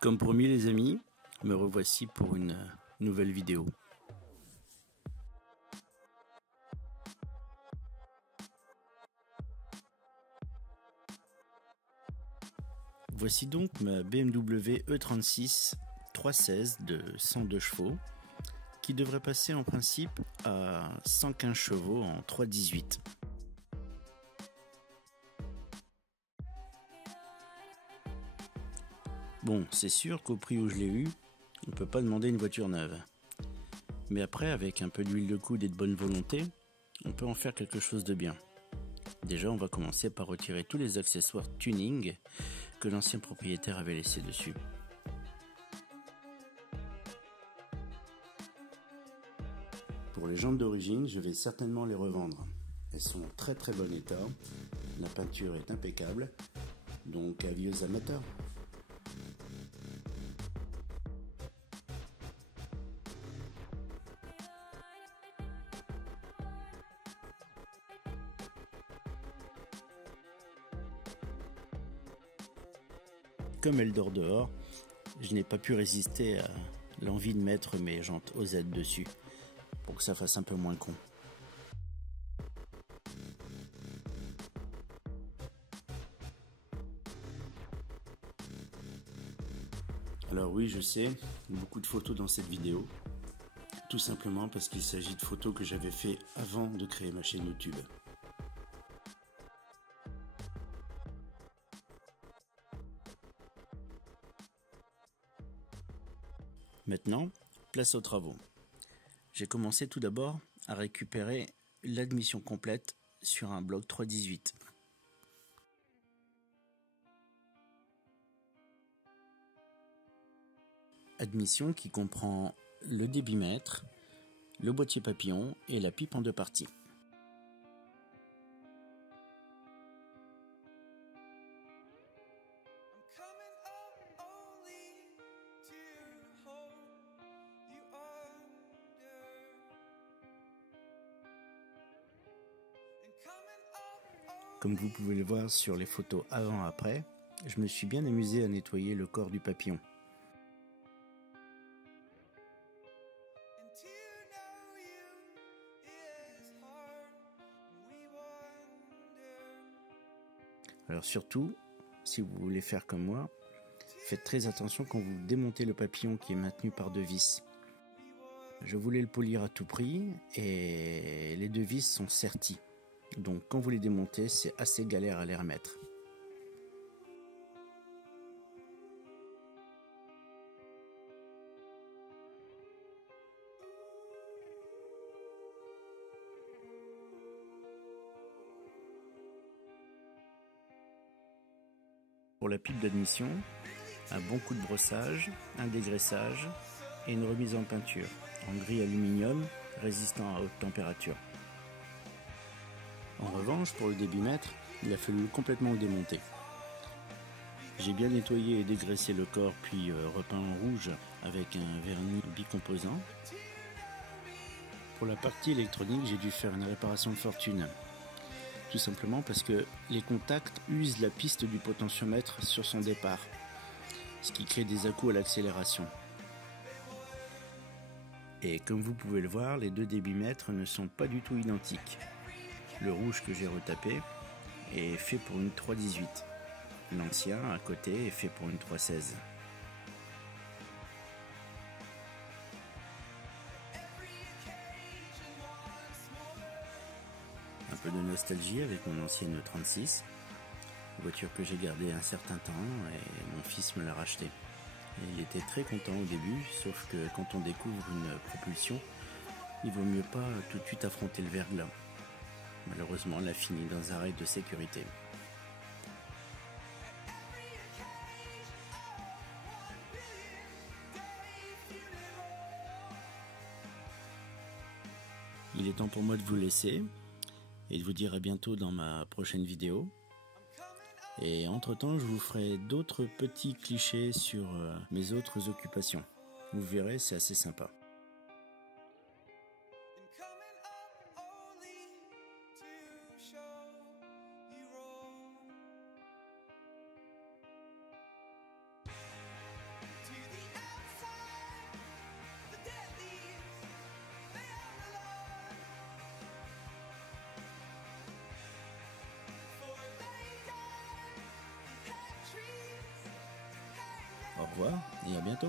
Comme promis les amis, me revoici pour une nouvelle vidéo. Voici donc ma BMW E36 316 de 102 chevaux qui devrait passer en principe à 115 chevaux en 318. Bon, c'est sûr qu'au prix où je l'ai eu, on ne peut pas demander une voiture neuve. Mais après, avec un peu d'huile de coude et de bonne volonté, on peut en faire quelque chose de bien. Déjà, on va commencer par retirer tous les accessoires tuning que l'ancien propriétaire avait laissés dessus. Pour les jantes d'origine, je vais certainement les revendre. Elles sont en très très bon état, la peinture est impeccable, donc avis aux amateurs. Comme elle dort dehors, je n'ai pas pu résister à l'envie de mettre mes jantes OZ dessus, pour que ça fasse un peu moins con. Alors oui, je sais, beaucoup de photos dans cette vidéo, tout simplement parce qu'il s'agit de photos que j'avais fait avant de créer ma chaîne YouTube. Maintenant, place aux travaux. J'ai commencé tout d'abord à récupérer l'admission complète sur un bloc 318. Admission qui comprend le débitmètre, le boîtier papillon et la pipe en deux parties. Comme vous pouvez le voir sur les photos avant-après, je me suis bien amusé à nettoyer le corps du papillon. Alors surtout, si vous voulez faire comme moi, faites très attention quand vous démontez le papillon qui est maintenu par deux vis. Je voulais le polir à tout prix et les deux vis sont serties. Donc quand vous les démontez, c'est assez galère à les remettre. Pour la pipe d'admission, un bon coup de brossage, un dégraissage et une remise en peinture en gris aluminium résistant à haute température. En revanche, pour le débitmètre, il a fallu complètement le démonter. J'ai bien nettoyé et dégraissé le corps puis repeint en rouge avec un vernis bicomposant. Pour la partie électronique, j'ai dû faire une réparation de fortune. Tout simplement parce que les contacts usent la piste du potentiomètre sur son départ, ce qui crée des à-coups à l'accélération. Et comme vous pouvez le voir, les deux débitmètres ne sont pas du tout identiques. Le rouge que j'ai retapé est fait pour une 318. L'ancien à côté est fait pour une 316. Un peu de nostalgie avec mon ancienne 36, voiture que j'ai gardée un certain temps et mon fils me l'a rachetée. Et il était très content au début, sauf que quand on découvre une propulsion, il vaut mieux pas tout de suite affronter le verglas. Malheureusement, elle a fini dans un rail de sécurité. Il est temps pour moi de vous laisser et de vous dire à bientôt dans ma prochaine vidéo. Et entre-temps, je vous ferai d'autres petits clichés sur mes autres occupations. Vous verrez, c'est assez sympa. revoir et à bientôt.